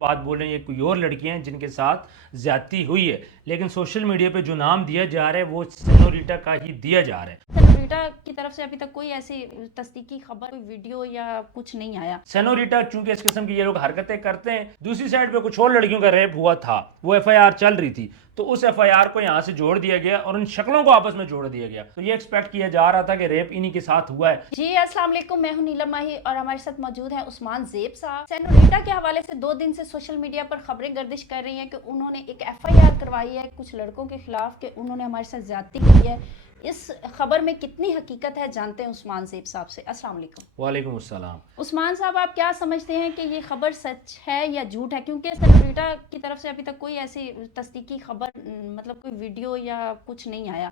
بات بول رہے ہیں یہ کوئی اور لڑکیاں ہیں جن کے ساتھ زیادتی ہوئی ہے، لیکن سوشل میڈیا پہ جو نام دیا جا رہا ہے وہ سینوریٹا کا ہی دیا جا رہا ہے۔ سینوریٹا کی طرف سے ابھی تک کوئی ایسی تصدیقی خبر، کوئی ویڈیو یا کچھ نہیں آیا۔ سینوریٹا چونکہ اس قسم کی یہ لوگ حرکتیں کرتے ہیں، دوسری سائڈ پہ کچھ اور لڑکیوں کا ریپ ہوا تھا، وہ ایف آئی آر چل رہی تھی، تو اس ایف آئی آر کو یہاں سے جوڑ دیا گیا اور ان شکلوں کو آپس میں جوڑ دیا گیا، تو یہ ایکسپیکٹ کیا جا رہا تھا کہ ریپ انہی کے ساتھ ہوا ہے۔ جی السلام علیکم، میں ہوں نیلم ماہی اور ہمارے ساتھ موجود ہیں عثمان زیب صاحب۔ سینوریٹا کے حوالے سے 2 دن سے سوشل میڈیا پر خبریں گردش کر رہی ہیں کہ انہوں نے ایک ایف آئی آر کروائی ہے کچھ لڑکوں کے خلاف کہ انہوں نے ہمارے ساتھ زیادتی کی ہے۔ اس خبر میں کتنی حقیقت ہے جانتے ہیں عثمان زیب صاحب سے۔ السلام علیکم۔ وعلیکم السلام۔ عثمان صاحب، آپ کیا سمجھتے ہیں کہ یہ خبر سچ ہے یا جھوٹ ہے؟ کیونکہ سینوریٹا کی طرف سے ابھی تک کوئی ایسی تصدیقی خبر، مطلب کوئی ویڈیو یا کچھ نہیں آیا۔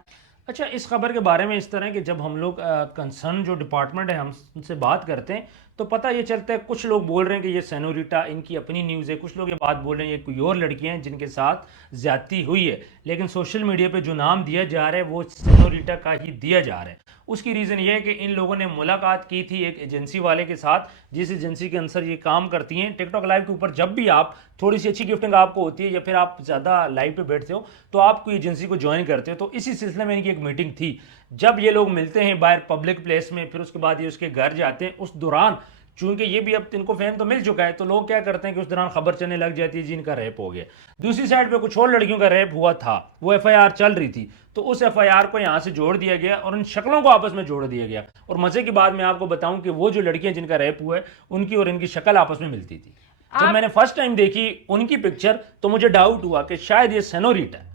اچھا، اس خبر کے بارے میں اس طرح ہے کہ جب ہم لوگ کنسرن جو ڈپارٹمنٹ ہے ہم ان سے بات کرتے ہیں تو پتہ یہ چلتا ہے، کچھ لوگ بول رہے ہیں کہ یہ سینوریٹا ان کی اپنی نیوز ہے، کچھ لوگ یہ بات بول رہے ہیں یہ کوئی اور لڑکیاں ہیں جن کے ساتھ زیادتی ہوئی ہے، لیکن سوشل میڈیا پہ جو نام دیا جا رہا ہے وہ سینوریٹا کا ہی دیا جا رہا ہے۔ اس کی ریزن یہ ہے کہ ان لوگوں نے ملاقات کی تھی ایک ایجنسی والے کے ساتھ، جس ایجنسی کے اندر یہ کام کرتی ہیں۔ ٹک ٹاک لائیو کے اوپر جب بھی آپ تھوڑی سی اچھی گفٹنگ آپ کو ہوتی ہے یا پھر آپ زیادہ لائیو پہ بیٹھتے ہو تو آپ کوئی ایجنسی کو جوائن کرتے ہو، تو اسی سلسلے میں ان کی ایک میٹنگ تھی۔ جب یہ لوگ ملتے ہیں باہر پبلک پلیس میں، پھر اس کے بعد یہ اس کے گھر جاتے ہیں، اس دوران چونکہ یہ بھی اب ان کو فیم تو مل چکا ہے تو لوگ کیا کرتے ہیں کہ اس دوران خبر چلنے لگ جاتی ہے جی ان کا ریپ ہو گیا۔ دوسری سائڈ پہ کچھ اور لڑکیوں کا ریپ ہوا تھا، وہ ایف آئی آر چل رہی تھی، تو اس ایف آئی آر کو یہاں سے جوڑ دیا گیا اور ان شکلوں کو آپس میں جوڑ دیا گیا۔ اور مزے کی بات میں آپ کو بتاؤں کہ وہ جو لڑکیاں جن کا ریپ ہوا ہے ان کی اور ان کی شکل آپس میں ملتی تھی۔ جب میں نے فرسٹ ٹائم دیکھی ان کی پکچر تو مجھے ڈاؤٹ ہوا کہ شاید یہ سینوریٹا ہے،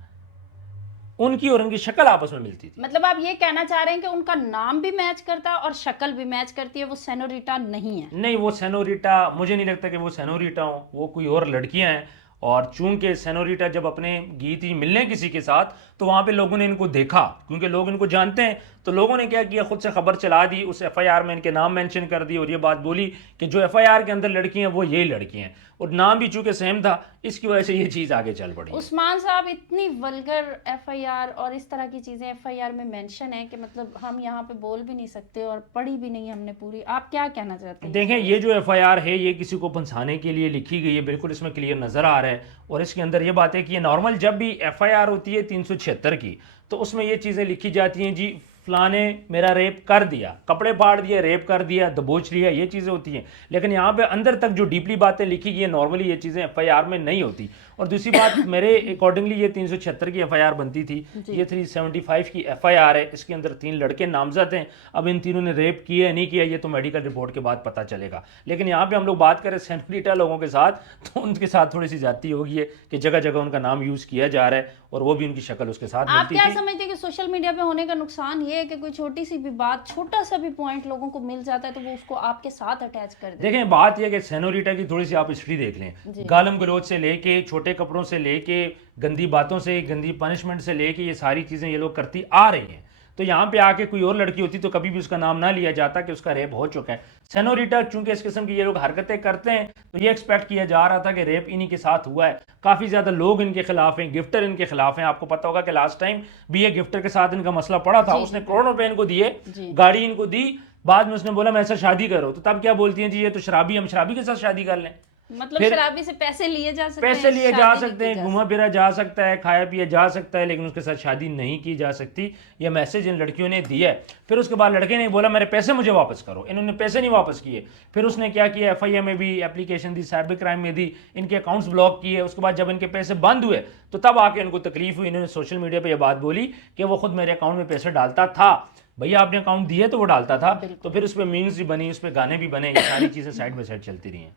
ان کی اور ان کی شکل آپس میں ملتی تھی۔ مطلب آپ یہ کہنا چاہ رہے ہیں کہ ان کا نام بھی میچ کرتا ہے اور شکل بھی میچ کرتی ہے، وہ سینوریٹا نہیں ہے؟ نہیں، وہ سینوریٹا مجھے نہیں لگتا کہ وہ سینوریٹا ہوں، وہ کوئی اور لڑکیاں ہیں۔ اور چونکہ سینوریٹا جب اپنے گئی تھی ملنے کسی کے ساتھ تو وہاں پہ لوگوں نے ان کو دیکھا، کیونکہ لوگ ان کو جانتے ہیں، تو لوگوں نے کیا کیا، خود سے خبر چلا دی، اس ایف آئی آر میں ان کے نام مینشن کر دی اور یہ بات بولی کہ جو ایف آئی آر کے اندر لڑکیاں ہیں وہ یہی لڑکیاں ہیں، اور نام بھی چونکہ سیم تھا اس کی وجہ سے یہ چیز آگے چل پڑی۔ عثمان صاحب، اتنی ولگر ایف آئی آر اور اس طرح کی چیزیں ایف آئی آر میں مینشن ہیں کہ مطلب ہم یہاں پہ بول بھی نہیں سکتے اور پڑھی بھی نہیں ہم نے پوری۔ آپ کیا کہنا چاہتے ہیں؟ دیکھیں، یہ جو ایف آئی آر ہے یہ کسی کو پھنسانے کے لیے لکھی گئی ہے، بالکل اس میں کلیئر نظر آ رہا ہے، اور اس کے اندر یہ بات ہے کہ یہ نارمل جب بھی ایف آئی آر ہوتی ہے 376 کی تو اس میں یہ چیزیں لکھی جاتی ہیں، جی فلاں نے میرا ریپ کر دیا، کپڑے پھاڑ دیے، ریپ کر دیا، دبوچ لیا، یہ چیزیں ہوتی ہیں، لیکن یہاں پہ اندر تک جو ڈیپلی باتیں لکھی گئی ہیں نارملی یہ چیزیں ایف آئی آر میں نہیں ہوتی۔ اور دوسری بات، میرے اکارڈنگلی یہ 376 کی ایف آئی آر بنتی تھی، یہ 375 کی ایف آئی آر ہے، اس کے اندر 3 لڑکے نامزد ہیں۔ اب ان تینوں نے ریپ کیا ہے نہیں کیا یہ تو میڈیکل رپورٹ کے بعد پتہ چلے گا، لیکن یہاں پہ ہم لوگ بات کریں سینوریٹا لوگوں کے ساتھ تو ان کے ساتھ تھوڑی سی زیادتی ہوگی ہے کہ جگہ جگہ ان کا نام یوز کیا جا رہا ہے اور وہ بھی ان کی شکل اس کے ساتھ آپ ملتی کیا تھی۔ سمجھتے ہیں کہ سوشل میڈیا پہ ہونے کا نقصان یہ ہے کہ کوئی چھوٹی سی بھی بات، چھوٹا سا بھی پوائنٹ لوگوں کو مل جاتا ہے تو وہ اس کو آپ کے ساتھ اٹیچ کر دیتے ہیں؟ دیکھیں، بات یہ کہ سینوریٹا کی تھوڑی سی آپ ہسٹری دیکھ لیں، گالم گلوچ سے لے کے چھوٹے کپڑوں سے لے کے گندی باتوں سے، گندی پنشمنٹ سے لے کے یہ ساری چیزیں یہ لوگ کرتی آ رہی ہیں، تو یہاں پہ آ کے کوئی اور لڑکی ہوتی تو کبھی بھی اس کا نام نہ لیا جاتا کہ اس کا ریپ ہو چکا ہے۔ سینوریٹا چونکہ اس قسم کی یہ لوگ حرکتیں کرتے ہیں تو یہ ایکسپیکٹ کیا جا رہا تھا کہ ریپ انہی کے ساتھ ہوا ہے۔ کافی زیادہ لوگ ان کے خلاف ہیں، گفٹر ان کے خلاف ہیں۔ آپ کو پتا ہوگا کہ لاسٹ ٹائم بھی یہ گفٹر کے ساتھ ان کا مسئلہ پڑا تھا، اس نے کروڑوں روپے ان کو دیے، گاڑی ان کو دی، بعد میں اس نے بولا میں ایسا شادی کرو، تو تب کیا بولتی ہیں جی یہ تو شرابی، ہم شرابی کے ساتھ شادی کر لیں؟ مطلب شرابی سے پیسے لیے جا سکتے ہیں، پیسے لیے جا سکتے ہیں، گھوما پھرا جا سکتا ہے، کھایا پیا جا سکتا ہے، لیکن اس کے ساتھ شادی نہیں کی جا سکتی۔ یہ میسج ان لڑکیوں نے دیا ہے۔ پھر اس کے بعد لڑکے نے بولا میرے پیسے مجھے واپس کرو، انہوں نے پیسے نہیں واپس کیے۔ پھر اس نے کیا کیا، ایف آئی اے میں بھی اپلیکیشن دی، سائبر کرائم میں دی، ان کے اکاؤنٹس بلاک کیے۔ اس کے بعد جب ان کے پیسے بند ہوئے تو تب آ کے ان کو تکلیف ہوئی، انہوں نے سوشل میڈیا پہ یہ بات بولی کہ وہ خود میرے اکاؤنٹ میں پیسے ڈالتا تھا۔ بھیا آپ نے اکاؤنٹ دیے تو وہ ڈالتا تھا، تو پھر اس پہ میمز بھی بنی، اس پہ گانے بھی بنے، یہ ساری چیزیں سائڈ بائی سائڈ چلتی رہی ہیں۔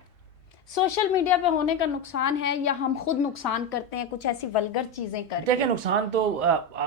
سوشل میڈیا پہ ہونے کا نقصان ہے یا ہم خود نقصان کرتے ہیں کچھ ایسی ولگر چیزیں کر کے؟ دیکھیں، نقصان تو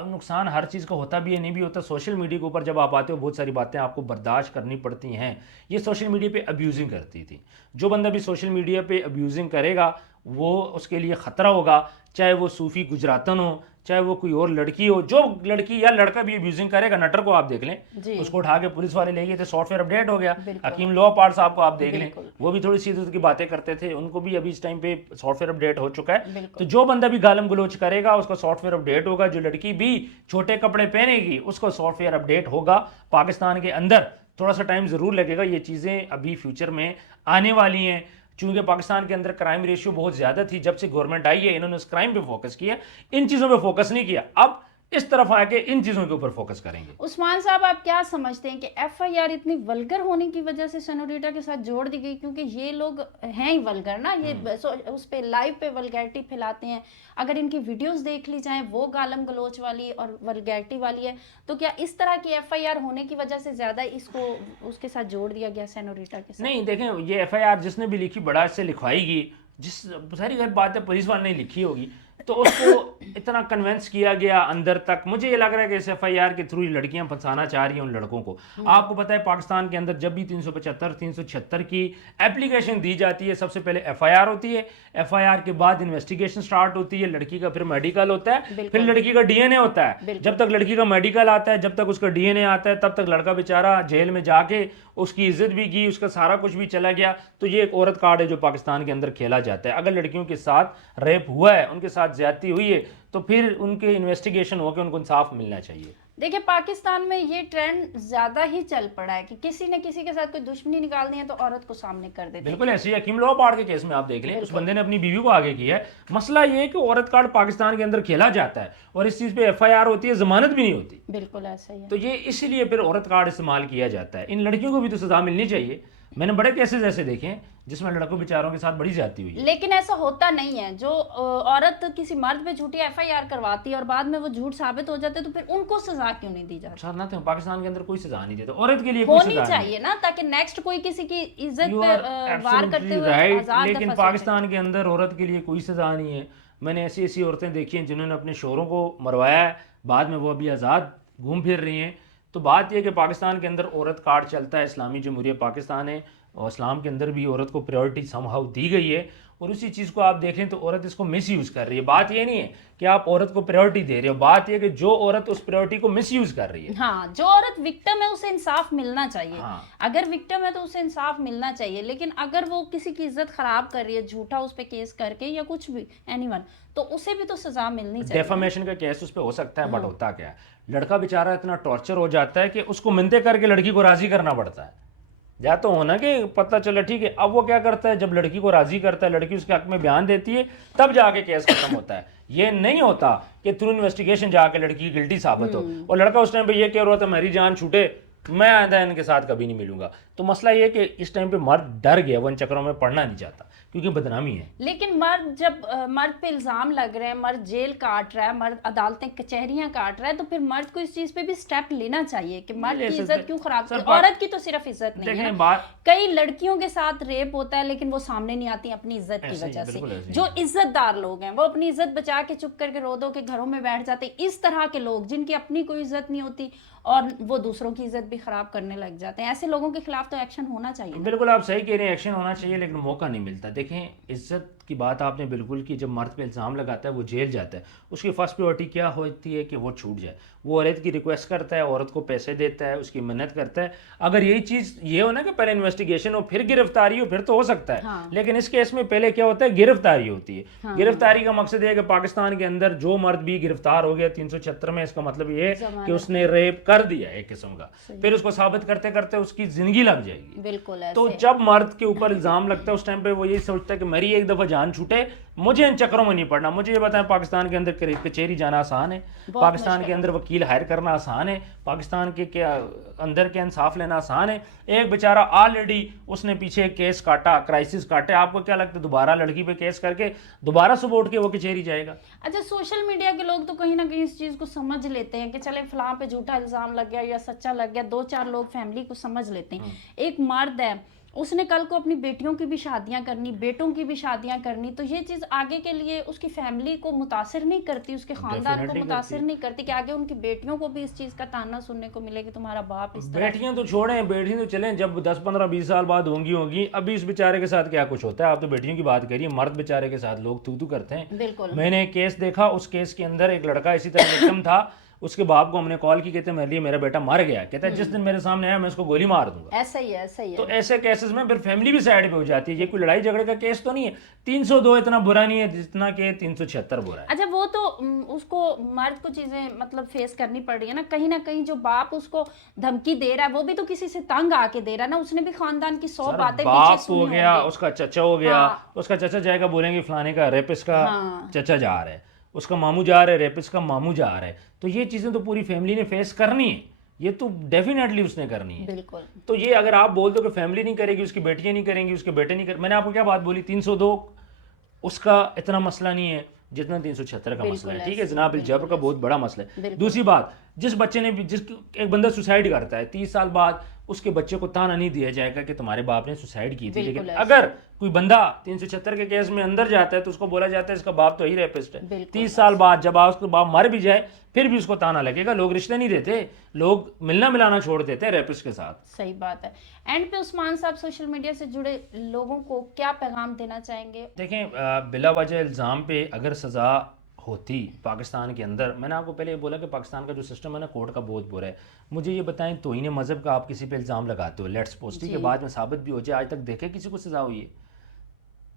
نقصان ہر چیز کا ہوتا بھی ہے، نہیں بھی ہوتا۔ سوشل میڈیا کے اوپر جب آپ آتے ہو بہت ساری باتیں آپ کو برداشت کرنی پڑتی ہیں۔ یہ سوشل میڈیا پہ ابیوزنگ کرتی تھی، جو بندہ بھی سوشل میڈیا پہ ابیوزنگ کرے گا وہ اس کے لیے خطرہ ہوگا، چاہے وہ صوفی گجراتن ہو، چاہے وہ کوئی اور لڑکی ہو۔ جو لڑکی یا لڑکا بھی ابیوزنگ کرے گا، نٹر کو آپ دیکھ لیں، اس کو اٹھا کے پولیس والے لے گئے تھے، سافٹ ویئر اپڈیٹ ہو گیا۔ حکیم لو پارٹ صاحب کو آپ دیکھ لیں، وہ بھی تھوڑی سی کی باتیں کرتے تھے، ان کو بھی ابھی اس ٹائم پہ سافٹ ویئر اپڈیٹ ہو چکا ہے۔ تو جو بندہ بھی گالم گلوچ کرے گا اس کو سافٹ ویئر اپڈیٹ ہوگا، جو لڑکی بھی چھوٹے کپڑے پہنے گی اس کو سافٹ ویئر اپڈیٹ ہوگا۔ پاکستان کے اندر تھوڑا سا ٹائم ضرور لگے گا، یہ چیزیں ابھی فیوچر میں آنے والی ہیں۔ چونکہ پاکستان کے اندر کرائم ریشیو بہت زیادہ تھی، جب سے گورنمنٹ آئی ہے انہوں نے اس کرائم پہ فوکس کیا، ان چیزوں پہ فوکس نہیں کیا، اب اس طرف آ کے ان چیزوں کے اوپر فوکس کریں گے۔ عثمان صاحب آپ کیا سمجھتے ہیں کہ ایف آئی آر اتنی ولگر ہونے کی وجہ سے سینوریٹا کے ساتھ جوڑ دی گئی؟ کیونکہ یہ لوگ ہیں ہی ولگر نا، یہ اس پہ لائیو پہ ولگیرٹی پھیلاتے ہیں، اگر ان کی ویڈیوز دیکھ لی جائیں وہ گالم گلوچ والی اور ولگیرٹی والی ہے، تو کیا اس طرح کی ایف آئی آر ہونے کی وجہ سے زیادہ اس کو اس کے ساتھ جوڑ دیا گیا سینوریٹا کے ساتھ؟ نہیں دیکھیں، یہ ایف آئی آر جس نے بھی لکھی بڑا اس سے لکھوائی گئی، جس ساری غیر بات ہے پولیس والے نے لکھی ہوگی، تو اس کو اتنا کنونس کیا گیا اندر تک۔ مجھے یہ لگ رہا ہے کہ اس ایف آئی آر کے تھرو لڑکیاں پھنسانا چاہ رہی ہیں ان لڑکوں کو۔ آپ کو پتہ ہے پاکستان کے اندر جب بھی 375 376 کی اپلیکیشن دی جاتی ہے، سب سے پہلے ایف آئی آر ہوتی ہے، ایف آئی آر کے بعد انویسٹیگیشن سٹارٹ ہوتی ہے، لڑکی کا پھر میڈیکل ہوتا ہے، پھر لڑکی کا ڈی این اے ہوتا ہے۔ جب تک لڑکی کا میڈیکل آتا ہے، جب تک اس کا ڈی این اے آتا ہے، تب تک لڑکا بیچارہ جیل میں جا کے اس کی عزت بھی گئی، اس کا سارا کچھ بھی چلا گیا۔ تو یہ ایک عورت کارڈ ہے جو پاکستان کے اندر کھیلا جاتا ہے۔ اگر لڑکیوں کے ساتھ ریپ ہوا ہے، ان کے ساتھ زیادتی ہوئی ہے، تو پھر ان کے انویسٹیگیشن ہو کے ان کو انصاف ملنا چاہیے۔ دیکھیں پاکستان میں یہ ٹرینڈ زیادہ ہی چل پڑا ہے کہ کسی نے کسی کے ساتھ کوئی دشمنی نکالنی ہے تو عورت کو سامنے کر دیتے ہیں۔ بالکل ایسے ہی حکیم لو پاڑ کے کیس میں آپ دیکھ لیں، اس بندے نے اپنی بیوی کو آگے کیا ہے۔ مسئلہ یہ ہے کہ عورت کارڈ پاکستان کے اندر کھیلا جاتا ہے اور اس چیز پہ ایف آئی آر ہوتی ہے، ضمانت بھی نہیں ہوتی۔ بالکل ایسا ہی ہے۔ تو یہ اسی لیے پھر عورت کارڈ استعمال کیا جاتا ہے۔ ان لڑکیوں کو بھی تو سزا ملنی چاہیے۔ میں نے بڑے کیسز ایسے دیکھے ہیں جس میں لڑکوں بیچاروں کے ساتھ بڑی زیادتی ہوئی ہے۔ لیکن ایسا ہوتا نہیں ہے، جو عورت کسی مرد پہ جھوٹی ایف آئی آر کرواتی ہے اور بعد میں وہ جھوٹ ثابت ہو جاتے تو پھر ان کو سزا کیوں نہیں دی جاتی؟ سر نہ تو پاکستان کے اندر کوئی سزا نہیں دیتا، عورت کے لیے کوئی ہونی سزا نہیں چاہیے نا، تاکہ نیکسٹ کوئی کسی کی عزت You پہ are وار کرتے absolutely ہوئے right، ہزار لیکن دفعہ پاکستان کے اندر عورت کے لیے کوئی سزا نہیں ہے۔ میں نے ایسی ایسی عورتیں دیکھی ہیں جنہوں نے اپنے شوہروں کو مروایا ہے، بعد میں وہ ابھی آزاد گھوم پھر رہی ہیں۔ تو بات یہ کہ پاکستان کے اندر عورت کارڈ چلتا ہے، اسلامی جمہوریہ پاکستان ہے اور اسلام کے اندر بھی عورت کو پریورٹی سم ہاؤ دی گئی ہے، اور اسی چیز کو آپ دیکھیں تو عورت اس کو مس یوز کر رہی ہے۔ بات یہ نہیں ہے کہ آپ عورت کو پریورٹی دے رہے ہو، بات یہ کہ جو عورت اس پریورٹی کو مس یوز کر رہی ہے۔ ہاں، جو عورت وکٹم ہے اسے انصاف ملنا چاہیے۔ ہاں۔ اگر وکٹم ہے تو اسے انصاف ملنا چاہیے، لیکن اگر وہ کسی کی عزت خراب کر رہی ہے جھوٹا اس پہ کیس کر کے یا کچھ بھی اینی ون، تو اسے بھی تو سزا ملنی چاہیے۔ ڈیفامیشن کا کیس اس پہ ہو سکتا ہے، بٹ ہوتا کیا ہے، لڑکا بیچارہ اتنا ٹارچر ہو جاتا ہے کہ اس کو منتے کر کے لڑکی کو راضی کرنا پڑتا ہے۔ یا تو ہونا کہ پتہ چلا ٹھیک ہے، اب وہ کیا کرتا ہے، جب لڑکی کو راضی کرتا ہے، لڑکی اس کے حق میں بیان دیتی ہے، تب جا کے کیس ختم ہوتا ہے۔ یہ نہیں ہوتا کہ تھرو انویسٹیگیشن جا کے لڑکی گلٹی ثابت ہو اور لڑکا اس ٹائم پہ یہ کہہ رہا تھا میری جان چھوٹے، میں آئندہ ان کے ساتھ کبھی نہیں ملوں گا۔ تو مسئلہ یہ کہ اس ٹائم پہ مرد ڈر گیا، وہ ان چکروں میں پڑنا نہیں چاہتا کیونکہ بدنامی ہے۔ لیکن مرد جب مرد پہ الزام لگ رہے ہیں، مرد جیل کاٹ رہا ہے، مرد عدالتیں کچہریاں کاٹ رہا ہے، تو پھر مرد کو اس چیز پہ بھی سٹیپ لینا چاہیے کہ مرد کی عزت کیوں خراب کرے۔ عورت کی تو صرف عزت نہیں ہے، کئی لڑکیوں کے ساتھ ریپ ہوتا ہے لیکن وہ سامنے نہیں آتی اپنی عزت کی وجہ سے۔ جو عزت دار لوگ ہیں وہ اپنی عزت بچا کے چپ کر کے رو دو کے گھروں میں بیٹھ جاتے ہیں۔ اس طرح کے لوگ جن کی اپنی کوئی عزت نہیں ہوتی اور وہ دوسروں کی عزت بھی خراب کرنے لگ جاتے ہیں، ایسے لوگوں کے خلاف تو ایکشن ہونا چاہیے۔ بالکل آپ صحیح کہہ رہے ہیں، ایکشن ہونا چاہیے لیکن موقع نہیں ملتا۔ دیکھیں عزت کی بات آپ نے بالکل کی، جب مرد پہ الزام لگاتا ہے وہ جیل جاتا ہے، اس کی فرسٹ پریورٹی کیا ہوتی ہے کہ وہ چھوٹ جائے۔ وہ عورت کی ریکویسٹ کرتا ہے، عورت کو پیسے دیتا ہے، اس کی منت کرتا ہے۔ اگر یہی چیز یہ ہو نا کہ پہلے انویسٹیگیشن ہو پھر گرفتاری ہو، پھر تو ہو سکتا ہے، لیکن اس کیس میں پہلے کیا ہوتا ہے، گرفتاری ہوتی ہے۔ گرفتاری کا مقصد یہ ہے کہ پاکستان کے اندر جو مرد بھی گرفتار ہو گیا 376 میں، اس کا مطلب یہ ہے کہ اس نے ریپ کر دیا ایک قسم کا، پھر اس کو ثابت کرتے کرتے اس کی زندگی لگ جائے گی۔ بالکل تو جب مرد کے اوپر الزام لگتا ہے اس ٹائم پہ وہ یہی سوچتا ہے کہ میری ایک دفعہ جان چھوٹے، مجھے ان چکروں میں نہیں پڑنا۔ مجھے یہ بتائیں پاکستان کے اندر کچہری جانا آسان ہے، پاکستان کے اندر وکیل ہائر کرنا آسان ہے، پاکستان کے اندر کے انصاف لینا آسان ہے۔ ایک بیچارہ آلریڈی اس نے پیچھے کیس کاٹا، کرائسس کاٹے، آپ کو کیا لگتا ہے دوبارہ لڑکی پہ کیس کر کے دوبارہ صبح اٹھ کے وہ کچہری جائے گا؟ اچھا، سوشل میڈیا کے لوگ تو کہیں نہ کہیں اس چیز کو سمجھ لیتے ہیں کہ چلے فلاں پہ جھوٹا الزام لگ گیا یا سچا لگ گیا، دو چار لوگ فیملی کو سمجھ لیتے ہیں۔ ایک مرد ہے، اس نے کل کو اپنی بیٹیوں کی بھی شادیاں کرنی، بیٹوں کی بھی شادیاں کرنی، تو یہ چیز آگے کے لیے اس کی فیملی کو متاثر نہیں کرتی، اس کے خاندان کو متاثر نہیں کرتی کہ آگے ان کی بیٹیوں کو بھی اس چیز کا تانا سننے کو ملے کہ تمہارا باپ اس طرح۔ بیٹیاں تو چھوڑیں، بیٹیاں تو چلیں، جب 10 15 20 سال بعد ہوگی، ابھی اس بیچارے کے ساتھ کیا کچھ ہوتا ہے۔ آپ تو بیٹیوں کی بات کریے، مرد بیچارے کے ساتھ لوگ تو کرتے ہیں۔ بالکل، میں نے کیس دیکھا، اس کیس کے اندر ایک لڑکا اسی طرح وکٹم تھا، اس کے باپ کو ہم نے کال کی، کہتے ہیں میرے لیے میرا بیٹا مر گیا، کہتا ہے جس دن میرے سامنے آیا میں اس کو گولی مار دوں گا. ایسا ہی ہے، ایسا ہی ہے. تو ایسے کیسز میں پھر فیملی بھی سائڈ پہ ہو جاتی ہے. یہ کوئی لڑائی جھگڑے کا کیس تو نہیں ہے. 302 اتنا برا نہیں ہے جتنا کہ 376 برا ہے. اچھا وہ تو اس کو مرد کو چیزیں مطلب فیس کرنی پڑ رہی ہے نہ کہیں جو باپ اس کو دھمکی دے رہا ہے وہ بھی تو کسی سے تنگ آ کے دے رہا ہے نا. اس نے بھی خاندان کی 100 باتیں پیچھے باپ سنی ہو گیا، ہوں گی. اس کا چچا ہو گیا، اس کا چچا جائے گا بولیں گے فلانے کا ریپس کا چچا جا رہا ہے، اس کا ماموں جا رہا ہے، ریپس کا ماموں جا رہا ہے. تو یہ چیزیں تو پوری فیملی نے فیس کرنی ہے، یہ تو ڈیفینیٹلی اس نے کرنی ہے. بالکل. تو یہ اگر آپ بول دو کہ فیملی نہیں کرے گی، اس کی بیٹیاں نہیں کریں گی، اس کے بیٹے نہیں کریں، میں نے آپ کو کیا بات بولی، 302 اس کا اتنا مسئلہ نہیں ہے جتنا 376 کا مسئلہ ہے. ٹھیک ہے، جناب الجبر کا بہت بڑا مسئلہ ہے. دوسری بات، جس بچے نے ایک بندہ سوسائڈ کرتا ہے 30 سال بعد اس کے بچے کو تانا نہیں دیا جائے گا کہ تمہارے باپ نے سوسائڈ کی تھی. لیکن اگر کوئی بندہ 376 کے کیس میں اندر جاتا ہے تو اس کو بولا جاتا ہے اس کا باپ تو ہی ریپسٹ ہے. 30 سال بعد جب اس کا باپ مر بھی جائے پھر بھی اس کو تانا لگے گا. لوگ رشتے نہیں دیتے، لوگ ملنا ملانا چھوڑ دیتے ہیں ریپسٹ کے ساتھ. صحیح بات ہے. اینڈ پہ عثمان صاحب سوشل میڈیا سے جڑے لوگوں کو کیا پیغام دینا چاہیں گے؟ دیکھیں، بلا وجہ الزام پہ اگر سزا ہوتی پاکستان کے اندر، میں نے آپ کو پہلے یہ بولا کہ پاکستان کا جو سسٹم ہے نا کورٹ کا بہت برا ہے. مجھے یہ بتائیں توہین مذہب کا آپ کسی پہ الزام لگاتے ہو، لیٹس سپوز ٹھیک ہے، بعد میں ثابت بھی ہو جائے، آج تک دیکھے کسی کو سزا ہوئی ہے؟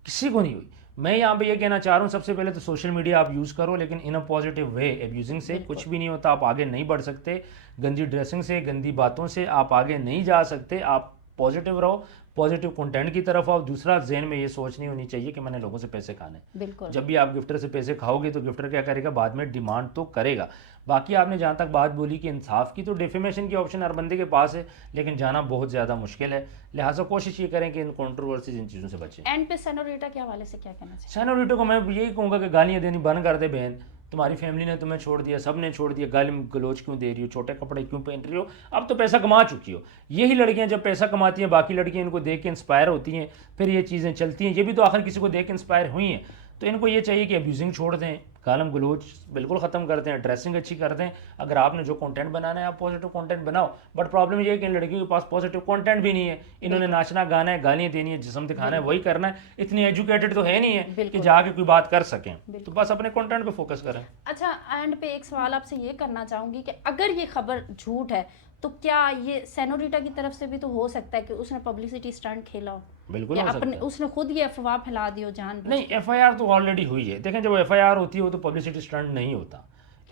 کسی کو نہیں ہوئی. میں یہاں پہ یہ کہنا چاہ رہا ہوں، سب سے پہلے تو سوشل میڈیا آپ یوز کرو لیکن ان اے پازیٹیو وے. ایبیوزنگ سے کچھ بھی نہیں ہوتا، آپ آگے نہیں بڑھ سکتے. گندی ڈریسنگ سے، گندی باتوں سے آپ آگے نہیں جا سکتے. آپ پازیٹیو رہو، پازیٹیو کنٹینٹ کی طرف آؤ. دوسرا، ذہن میں یہ سوچ نہیں ہونی چاہیے کہ میں نے لوگوں سے پیسے کھانے. بالکل. جب بھی آپ گفٹر سے پیسے کھاؤ گے تو گفٹر کیا کرے گا، بعد میں ڈیمانڈ تو کرے گا. باقی آپ نے جہاں تک بات بولی کہ انصاف کی، تو ڈیفیمیشن کی آپشن ہر بندے کے پاس ہے لیکن جانا بہت زیادہ مشکل ہے. لہٰذا کوشش یہ کریں کہ ان کنٹروورسیز، ان چیزوں سے بچیں. اینڈ پہ سینوریٹا کے حوالے سے کیا کہنا چاہیے؟ سینوریٹا کو میں یہی کہوں گا کہ گالیاں دینی بند کر دے بہن. تمہاری فیملی نے تمہیں چھوڑ دیا، سب نے چھوڑ دیا، گالی گلوچ کیوں دے رہی ہو، چھوٹے کپڑے کیوں پہن رہی ہو؟ اب تو پیسہ کما چکی ہو. یہی لڑکیاں جب پیسہ کماتی ہیں باقی لڑکیاں ان کو دیکھ کے انسپائر ہوتی ہیں، پھر یہ چیزیں چلتی ہیں. یہ بھی تو آخر کسی کو دیکھ کے انسپائر ہوئی ہیں. تو ان کو یہ چاہیے کہ ابیوزنگ چھوڑ دیں، گالم گلوچ بالکل ختم کر دیں، ڈریسنگ اچھی کر دیں. اگر آپ نے جو کنٹینٹ بنانا ہے آپ پازیٹیو کنٹینٹ بناؤ. بٹ پرابلم یہ ہے کہ ان لڑکیوں کے پاس پازیٹیو کنٹینٹ بھی نہیں ہے. انہوں نے ناچنا گانا ہے، گالیاں دینی ہے، جسم دکھانا ہے، وہی کرنا ہے. اتنی ایجوکیٹڈ تو ہے نہیں ہے کہ جا کے کوئی بات کر سکیں. تو بس اپنے کنٹینٹ پہ فوکس کریں. اچھا، اینڈ پہ ایک سوال آپ سے یہ کرنا چاہوں گی کہ اگر یہ خبر جھوٹ ہے تو کیا یہ سینوریٹا کی طرف سے بھی تو ہو سکتا ہے کہ اس نے پبلسٹی اسٹنٹ کھیلا ہو؟ بالکل ہو سکتا ہے. اس نے خود یہ افواہ پھیلا دی ہو جان بوجھ کے؟ نہیں، ایف آئی آر تو آلریڈی ہوئی ہے. دیکھیں جب ایف آئی آر ہوتی ہے وہ تو پبلسٹی اسٹنٹ نہیں ہوتا.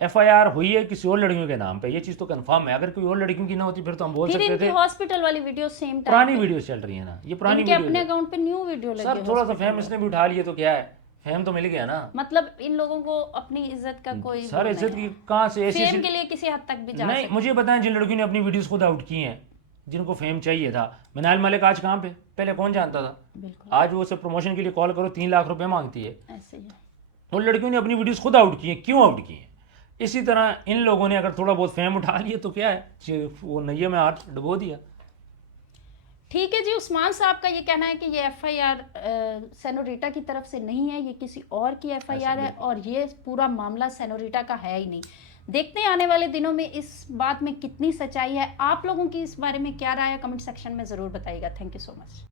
ایف آئی آر ہوئی ہے کسی اور لڑکیوں کے نام پہ، یہ چیز تو کنفرم ہے. اگر کوئی اور لڑکیوں کی نہ ہوتی پھر تو ہم بول سکتے تھے. ہاسپٹل والی ویڈیو سیم ٹائم پرانی ویڈیوز چل رہی ہیں نا، یہ پرانی ویڈیو اپنے اکاؤنٹ پہ نیو ویڈیو لگی. سر تھوڑا سا فیم اس نے بھی اٹھا لیا تو کیا ہے، فیم تو مل گیا نا. مطلب ان لوگوں کو اپنی عزت کا کوئی سر عزت کی کہاں سے ایسی فیم کے لیے کسی حد تک بھی جا نہیں. مجھے بتائیں جن لڑکیوں نے اپنی ویڈیوز خود آؤٹ کی ہیں، جن کو فیم چاہیے تھا، منال ملک آج کہاں پہ، پہلے کون جانتا تھا؟ آج وہ اسے پروموشن کے لیے کال کرو 3 لاکھ روپے مانگتی ہے. ایسے ہی ان لڑکیوں نے اپنی ویڈیوز خود آؤٹ کی ہیں. کیوں آؤٹ کی ہیں؟ اسی طرح ان لوگوں نے اگر تھوڑا بہت فیم اٹھا لیے تو کیا ہے، وہ نیا میں ہاتھ ڈبو دیا. ٹھیک ہے جی. عثمان صاحب کا یہ کہنا ہے کہ یہ ایف آئی آر سینوریٹا کی طرف سے نہیں ہے، یہ کسی اور کی ایف آئی آر ہے اور یہ پورا معاملہ سینوریٹا کا ہے ہی نہیں. دیکھتے ہیں آنے والے دنوں میں اس بات میں کتنی سچائی ہے. آپ لوگوں کی اس بارے میں کیا رائے ہے، کمنٹ سیکشن میں ضرور بتائیے گا. Thank you so much.